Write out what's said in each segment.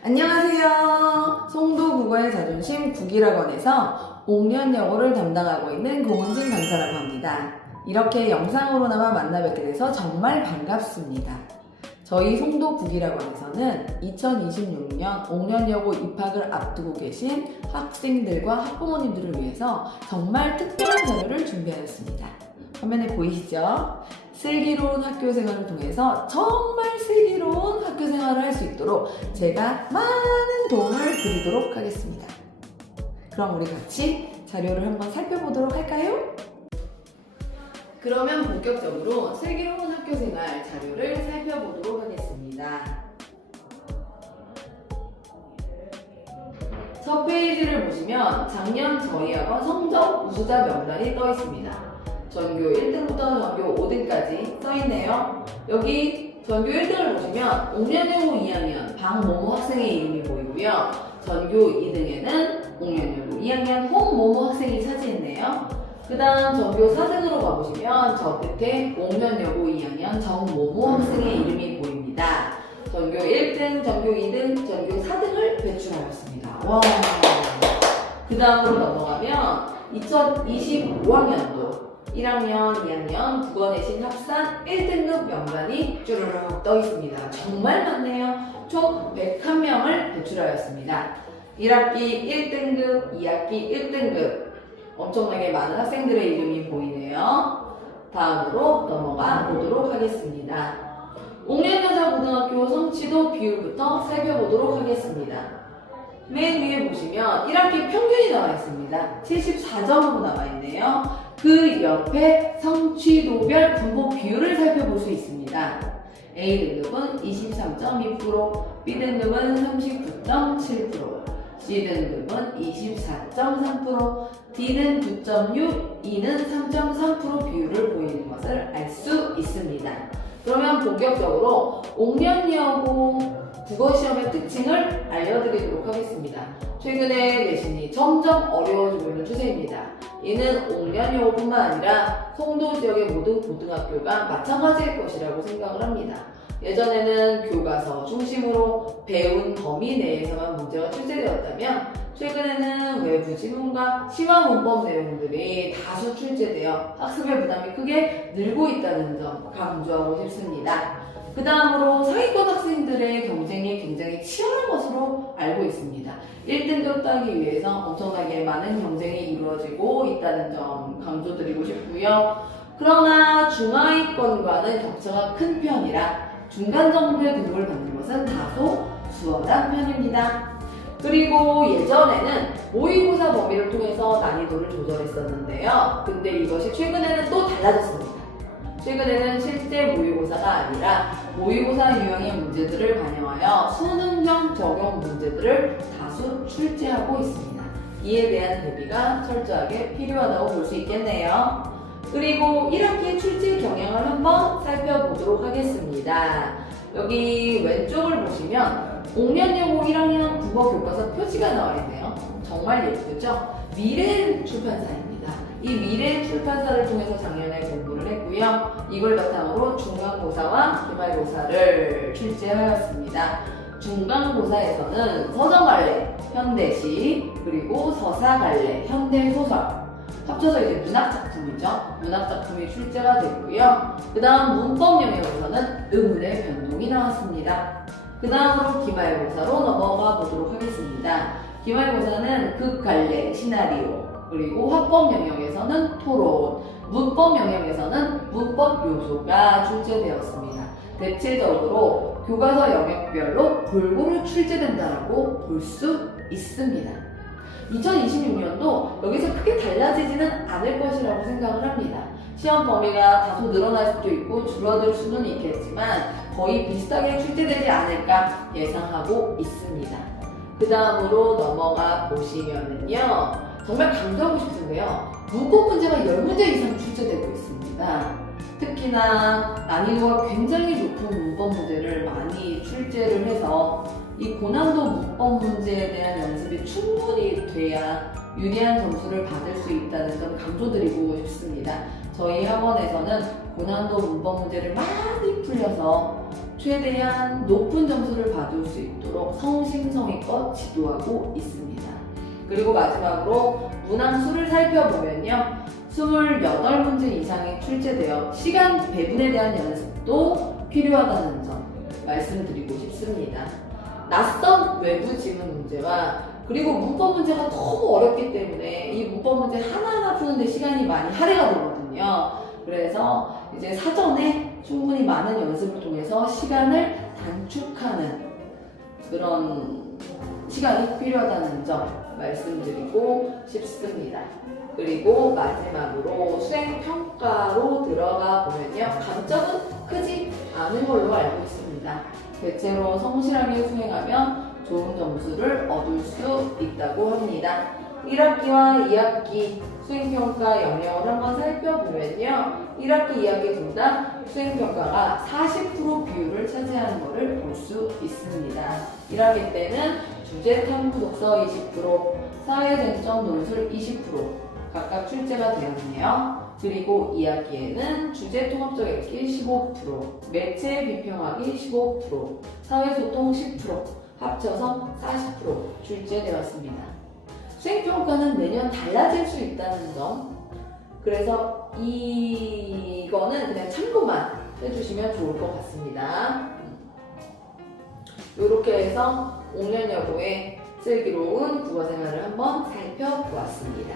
안녕하세요. 송도 국어의 자존심 국일학원에서 옥년여고를 담당하고 있는 고은진 강사라고 합니다. 이렇게 영상으로나마 만나뵙게 돼서 정말 반갑습니다. 저희 송도 국일학원에서는 2026년 옥년여고 입학을 앞두고 계신 학생들과 학부모님들을 위해서 정말 특별한 자료를 준비하였습니다. 화면에 보이시죠? 슬기로운 학교 생활을 통해서 정말 슬기로운 학교 생활을 할 수 있도록 제가 많은 도움을 드리도록 하겠습니다. 그럼 우리 같이 자료를 한번 살펴보도록 할까요? 그러면 본격적으로 슬기로운 학교 생활 자료를 살펴보도록 하겠습니다. 첫 페이지를 보시면 작년 저희 학원 성적 우수자 명단이 떠 있습니다. 전교 1등부터 전교 5등까지 써있네요. 여기 전교 1등을 보시면 옥년여고 2학년 박모모 학생의 이름이 보이고요. 전교 2등에는 옥년여고 2학년 홍모모 학생이 차지했네요. 그 다음 전교 4등으로 가보시면 저 끝에 옥년여고 2학년 정모모 학생의 이름이 보입니다. 전교 1등, 전교 2등, 전교 4등을 배출하였습니다. 와. 그 다음으로 넘어가면 2025학년도 1학년, 2학년 국어 내신 합산 1등급 명단이 쭈르륵 떠 있습니다. 정말 많네요. 총 101명을 배출하였습니다. 1학기 1등급, 2학기 1등급 엄청나게 많은 학생들의 이름이 보이네요. 다음으로 넘어가 보도록 하겠습니다. 옥년여자고등학교 성취도 비율부터 살펴보도록 하겠습니다. 맨 위에 보시면 1학기 평균이 나와 있습니다. 74점으로 나와 있네요. 그 옆에 성취도별 분포 비율을 살펴볼 수 있습니다. A등급은 23.2%, B등급은 39.7%, C등급은 24.3%, D는 9.6%, E는 3.3% 비율을 보이는 것을 알 수 있습니다. 그러면 본격적으로 옥년여고 국어시험의 특징을 알려드리도록 하겠습니다. 최근에 내신이 점점 어려워지고 있는 추세입니다. 이는 옥년여고뿐만 아니라 송도 지역의 모든 고등학교가 마찬가지일 것이라고 생각을 합니다. 예전에는 교과서 중심으로 배운 범위 내에서만 문제가 출제되었다면 최근에는 외부 지문과 심화 문법 내용들이 다수 출제되어 학습의 부담이 크게 늘고 있다는 점 강조하고 싶습니다. 그 다음으로 상위권 학생들의 경쟁이 굉장히 치열한 것으로 알고 있습니다. 1등급 따기 위해서 엄청나게 많은 경쟁이 이루어지고 있다는 점 강조드리고 싶고요. 그러나 중하위권과는 격차가 큰 편이라 중간 정도의 등급을 받는 것은 다소 수월한 편입니다. 그리고 예전에는 모의고사 범위를 통해서 난이도를 조절했었는데요. 근데 이것이 최근에는 또 달라졌습니다. 최근에는 실제 모의고사가 아니라 모의고사 유형의 문제들을 반영하여 수능형 적용 문제들을 다수 출제하고 있습니다. 이에 대한 대비가 철저하게 필요하다고 볼 수 있겠네요. 그리고 1학기 출제 경향을 한번 살펴보도록 하겠습니다. 여기 왼쪽을 보시면 옥년여고 1학년 국어 교과서 표지가 나와 있네요. 정말 예쁘죠? 미래 출판사입니다. 이 미래 출판사를 통해서 작년에 공부를 했고요. 이걸 바탕으로 중간고사와 기말고사를 출제하였습니다. 중간고사에서는 서정갈래, 현대시, 그리고 서사갈래, 현대소설 합쳐서 이제 문학작품이죠. 문학작품이 출제가 됐고요. 그 다음 문법 영역에서는 의문의 변동이 나왔습니다. 그 다음으로 기말고사로 넘어가 보도록 하겠습니다. 기말고사는 극갈래, 시나리오, 그리고 화법 영역에서는 토론, 문법 영역에서는 문법 요소가 출제되었습니다. 대체적으로 교과서 영역별로 골고루 출제된다고 볼 수 있습니다. 2026년도 여기서 크게 달라지지는 않을 것이라고 생각을 합니다. 시험 범위가 다소 늘어날 수도 있고 줄어들 수는 있겠지만 거의 비슷하게 출제되지 않을까 예상하고 있습니다. 그 다음으로 넘어가 보시면은요. 정말 강조하고 싶은데요. 문법 문제가 10문제 이상 출제되고 있습니다. 특히나 난이도가 굉장히 높은 문법 문제를 많이 출제를 해서 이 고난도 문법 문제에 대한 연습이 충분히 돼야 유리한 점수를 받을 수 있다는 점 강조드리고 싶습니다. 저희 학원에서는 고난도 문법 문제를 많이 풀려서 최대한 높은 점수를 받을 수 있도록 성심성의껏 지도하고 있습니다. 그리고 마지막으로 문항수를 살펴보면요. 28문제 이상이 출제되어 시간 배분에 대한 연습도 필요하다는 점 말씀드리고 싶습니다. 낯선 외부 지문 문제와 그리고 문법 문제가 너무 어렵기 때문에 이 문법 문제 하나하나 푸는데 시간이 많이 할애가 되거든요. 그래서 이제 사전에 충분히 많은 연습을 통해서 시간을 단축하는 그런 시간이 필요하다는 점 말씀드리고 싶습니다. 그리고 마지막으로 수행평가로 들어가 보면요. 감점은 크지 않은 걸로 알고 있습니다. 대체로 성실하게 수행하면 좋은 점수를 얻을 수 있다고 합니다. 1학기와 2학기 수행평가 영역을 한번 살펴보면요. 1학기, 2학기 둘 다 수행평가가 40% 비율을 차지하는 것을 볼 수 있습니다. 1학기 때는 주제 탐구 독서 20%, 사회쟁점 논술 20% 각각 출제가 되었네요. 그리고 2학기에는 주제 통합적 읽기 15%, 매체 비평하기 15%, 사회소통 10% 합쳐서 40% 출제되었습니다. 수행평가는 매년 달라질 수 있다는 점, 그래서 이거는 그냥 참고만 해주시면 좋을 것 같습니다. 이렇게 해서 5년 여고의 슬기로운 국어생활을 한번 살펴보았습니다.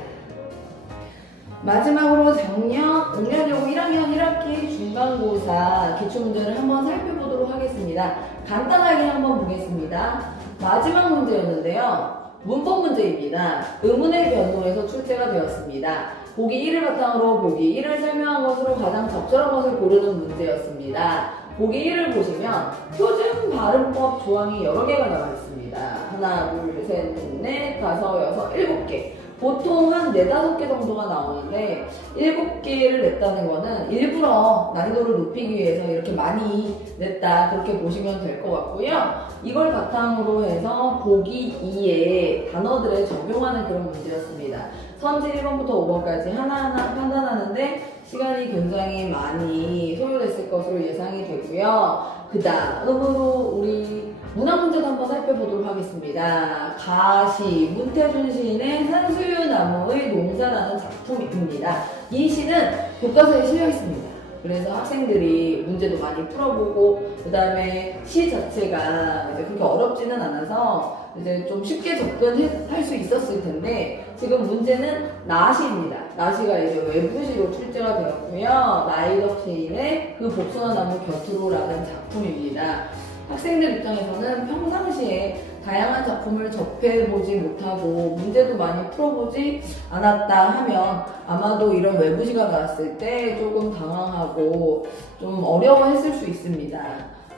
마지막으로 작년 5년 여고 1학년 1학기 중간고사 기출문제를 한번 살펴보도록 하겠습니다. 간단하게 한번 보겠습니다. 마지막 문제였는데요. 문법 문제입니다. 의문의 변동에서 출제가 되었습니다. 보기 1을 바탕으로 보기 1을 설명한 것으로 가장 적절한 것을 고르는 문제였습니다. 보기 1을 보시면 표준 발음법 조항이 여러 개가 나와 있습니다. 하나, 둘, 셋, 넷, 다섯, 여섯, 7개. 보통 한 4, 5개 정도가 나오는데 7개를 냈다는 거는 일부러 난이도를 높이기 위해서 이렇게 많이 냈다 그렇게 보시면 될 것 같고요. 이걸 바탕으로 해서 보기 2에 단어들에 적용하는 그런 문제였습니다. 선지 1번부터 5번까지 하나하나 판단하는데 시간이 굉장히 많이 소요됐을 것으로 예상이 되고요. 그 다음으로 우리 문학 문제도 한번 살펴보도록 하겠습니다. 가시, 문태준 시인의 산수유나무의 농사라는 작품입니다. 이 시는 교과서에 실려 있습니다. 그래서 학생들이 문제도 많이 풀어보고 그 다음에 시 자체가 이제 그렇게 어렵지는 않아서 이제 좀 쉽게 접근할 수 있었을 텐데 지금 문제는 나시입니다. 나시가 이제 외부시로 출제가 되었고요. 나이덕 시인의 그 복숭아 나무 곁으로라는 작품입니다. 학생들 입장에서는 평상시에 다양한 작품을 접해보지 못하고 문제도 많이 풀어보지 않았다 하면 아마도 이런 외부시가 나왔을 때 조금 당황하고 좀 어려워했을 수 있습니다.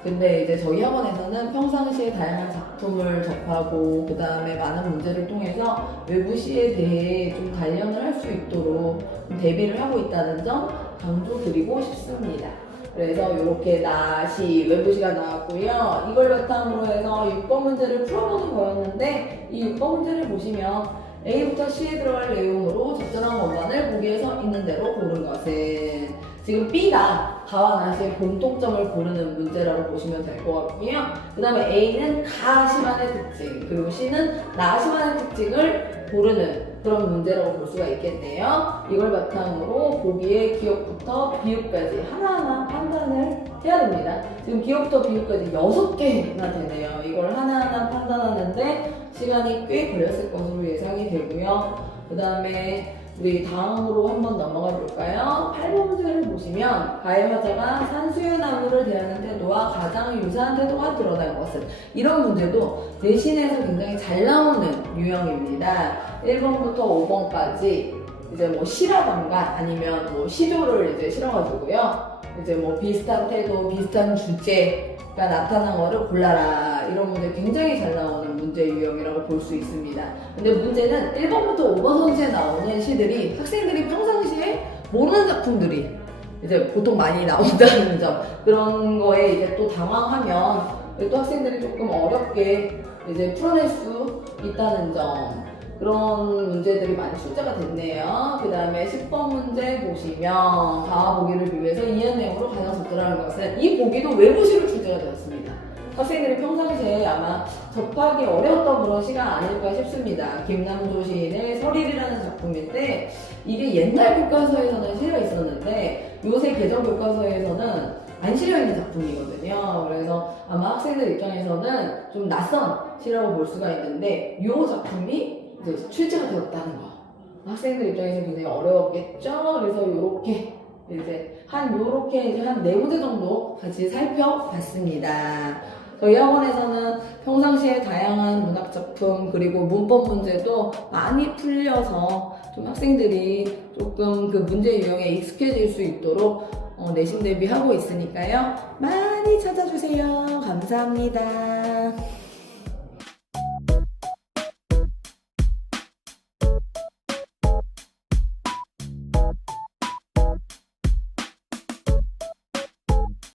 근데 이제 저희 학원에서는 평상시에 다양한 작품을 접하고 그 다음에 많은 문제를 통해서 외부시에 대해 좀 단련을 할 수 있도록 대비를 하고 있다는 점 강조드리고 싶습니다. 그래서 이렇게 나시, 외부시가 나왔고요. 이걸 바탕으로 해서 6번 문제를 풀어보는 거였는데 이 6번 문제를 보시면 A부터 C에 들어갈 내용으로 적절한 원반을 보기에서 있는 대로 고른 것은 지금 B가 가와 나시의 공통점을 고르는 문제라고 보시면 될 것 같고요. 그 다음에 A는 가시만의 특징, 그리고 C는 나시만의 특징을 고르는 그런 문제라고 볼 수가 있겠네요. 이걸 바탕으로 보기에 기억부터 비읍까지 하나하나 판단을 해야 됩니다. 지금 기억부터 비읍까지 6개나 되네요. 이걸 하나하나 판단하는데 시간이 꽤 걸렸을 것으로 예상이 되고요. 그 다음에 우리 다음으로 한번 넘어가 볼까요? 8번 문제를 보시면 가해 화자가 산수유나무를 대하는 태도와 가장 유사한 태도가 드러난 것은 이런 문제도 내신에서 굉장히 잘 나오는 유형입니다. 1번부터 5번까지 이제 뭐 시라던가 아니면 뭐 시조를 이제 실어가지고요. 이제 뭐 비슷한 태도, 비슷한 주제가 나타난 거를 골라라. 이런 문제 굉장히 잘 나오는 문제 유형이라고 볼 수 있습니다. 근데 문제는 1번부터 5번 선지에 나오는 시들이 학생들이 평상시에 모르는 작품들이 이제 보통 많이 나온다는 점. 그런 거에 이제 또 당황하면 또 학생들이 조금 어렵게 이제 풀어낼 수 있다는 점. 그런 문제들이 많이 출제가 됐네요. 그 다음에 10번 문제 보시면 다음 보기를 비교해서 이해 내용으로 가장 적절한 것은 이 보기도 외부시로 출제가 되었습니다. 학생들이 평상시에 아마 접하기 어려웠던 그런 시간 아닐까 싶습니다. 김남조 시인의 설일이라는 작품인데 이게 옛날 교과서에서는 실려 있었는데 요새 개정 교과서에서는 안 실려있는 작품이거든요. 그래서 아마 학생들 입장에서는 좀 낯선 시라고 볼 수가 있는데 이 작품이 이제 출제가 되었다는 거. 학생들 입장에서 굉장히 어려웠겠죠. 그래서 요렇게 한 4문제 정도 같이 살펴봤습니다. 저희 학원에서는 평상시에 다양한 문학작품 그리고 문법 문제도 많이 풀려서 좀 학생들이 조금 그 문제 유형에 익숙해질 수 있도록 내신 대비하고 있으니까요. 많이 찾아주세요. 감사합니다.